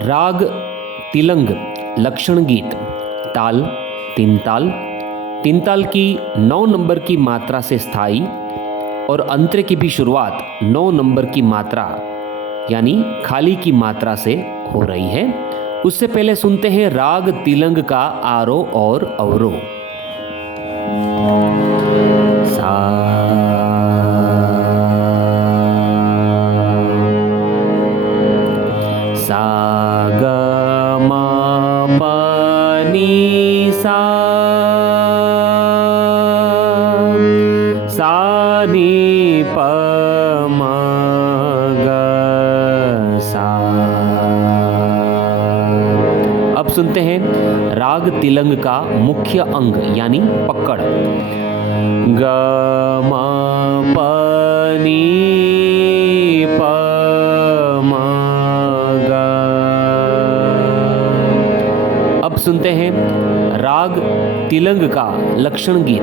राग तिलंग लक्षण गीत ताल तीन ताल। तीन ताल की 9 नंबर की मात्रा से स्थाई और अंतरे की भी शुरुआत 9 नंबर की मात्रा यानी खाली की मात्रा से हो रही है। उससे पहले सुनते हैं राग तिलंग का आरोह और अवरोह। सा सा ग म प नी सा सा नी प म ग सा। अब सुनते हैं राग तिलंग का मुख्य अंग यानी पकड़। ग म प नी प म ग। अब सुनते हैं राग तिलंग का लक्षण गीत